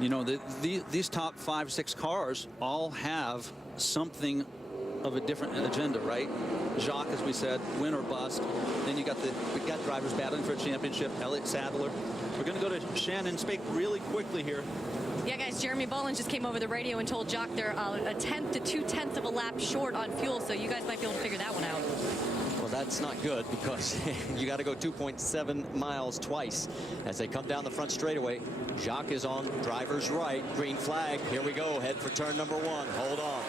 You know, these top 5, 6 cars all have something of a different agenda, right? Jacques, as we said, win or bust. Then we got drivers battling for a championship. Elliott Sadler. We're going to go to Shannon Spake really quickly here. Yeah, guys, Jeremy Bolin just came over the radio and told Jacques they're a 1/10 to 2/10 of a lap short on fuel, so you guys might be able to figure that one out. Well, that's not good because you got to go 2.7 miles twice as they come down the front straightaway. Jacques is on driver's right. Green flag. Here we go. Head for turn number 1. Hold on.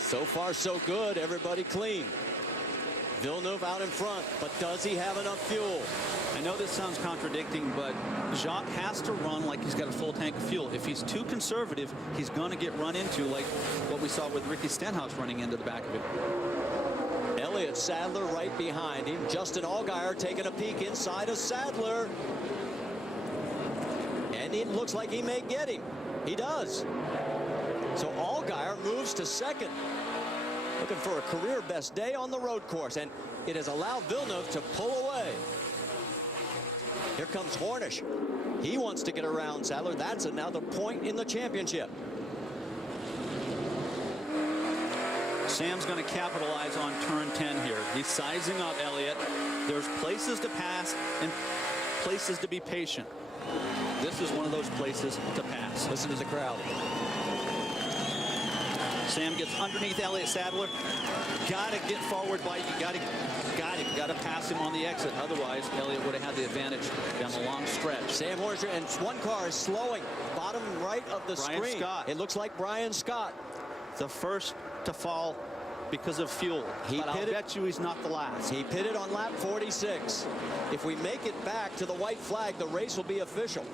So far, so good. Everybody clean. Villeneuve out in front, but does he have enough fuel? I know this sounds contradicting, but Jacques has to run like he's got a full tank of fuel. If he's too conservative, he's going to get run into like what we saw with Ricky Stenhouse running into the back of it. Elliott Sadler right behind him. Justin Allgaier taking a peek inside of Sadler. And it looks like he may get him. He does. So Allgaier moves to second. Looking for a career best day on the road course, and it has allowed Villeneuve to pull away. Here comes Hornish. He wants to get around Sadler. That's another point in the championship. Sam's going to capitalize on turn 10 here. He's sizing up Elliott. There's places to pass and places to be patient. This is one of those places to pass. Listen to the crowd. Sam gets underneath Elliott Sadler. Got to get forward by you. Got to pass him on the exit. Otherwise, Elliott would have had the advantage down the long stretch. Sam Hornish, and one car is slowing. Bottom right of the Brian screen. Scott. It looks like Brian Scott. The first to fall because of fuel. But I'll bet you he's not the last. He pitted on lap 46. If we make it back to the white flag, the race will be official.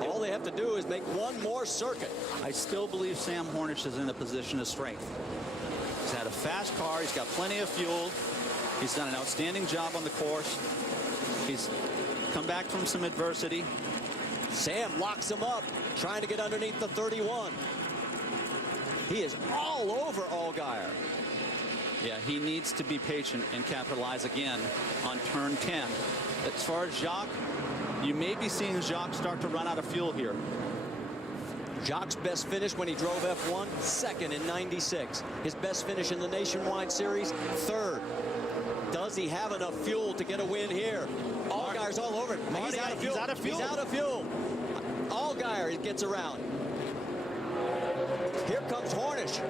All they have to do is make one more circuit. I still believe Sam Hornish is in a position of strength. He's had a fast car. He's got plenty of fuel. He's done an outstanding job on the course. He's come back from some adversity. Sam locks him up, trying to get underneath the 31. He is all over Allgaier. Yeah, he needs to be patient and capitalize again on turn 10. As far as Jacques, you may be seeing Jacques start to run out of fuel here. Jacques' best finish when he drove F1, second in 96. His best finish in the Nationwide Series, third. Does he have enough fuel to get a win here? Allgaier's all over him. He's out of fuel. He's out of fuel. He's out of fuel. Allgaier gets around. Here comes Hornish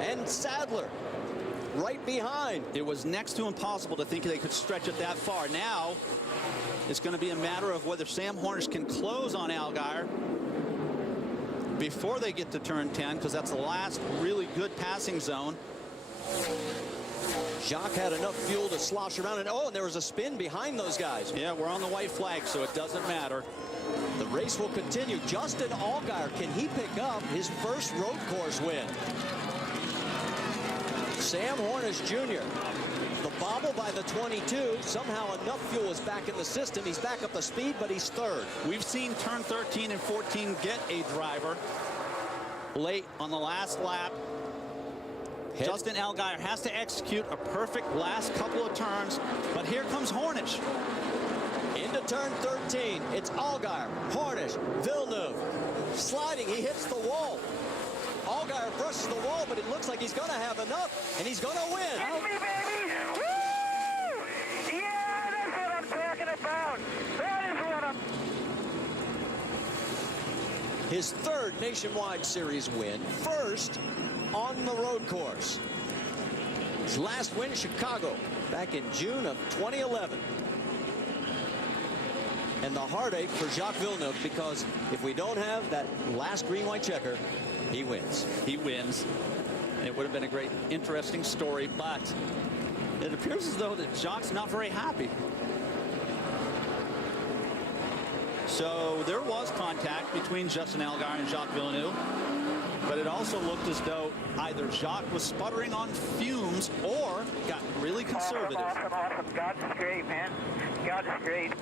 and Sadler right behind. It was next to impossible to think they could stretch it that far. Now it's going to be a matter of whether Sam Hornish can close on Allgaier before they get to turn 10, because that's the last really good passing zone. Jacques had enough fuel to slosh around, and oh, and there was a spin behind those guys. Yeah, we're on the white flag, so it doesn't matter. The race will continue. Justin Allgaier, can he pick up his first road course win? Sam Hornish Jr. The bobble by the 22. Somehow enough fuel is back in the system. He's back up the speed, but he's third. We've seen turn 13 and 14 get a driver late on the last lap. Justin Allgaier has to execute a perfect last couple of turns, but here comes Hornish. Into turn 13. It's Allgaier, Hornish, Villeneuve. Sliding, he hits the wall. Allgaier brushes the wall, but it looks like he's going to have enough, and he's going to win. Hit me, baby! Woo! Yeah, that's what I'm talking about. That is what I'm... His third Nationwide Series win, first on the road course. His last win in Chicago back in June of 2011. And the heartache for Jacques Villeneuve, because if we don't have that last green-white checker, he wins. He wins. And it would have been a great, interesting story, but it appears as though that Jacques not very happy. So there was contact between Justin Allgaier and Jacques Villeneuve, but it also looked as though either Jacques was sputtering on fumes or got really conservative. Awesome. God's great, man. God is great.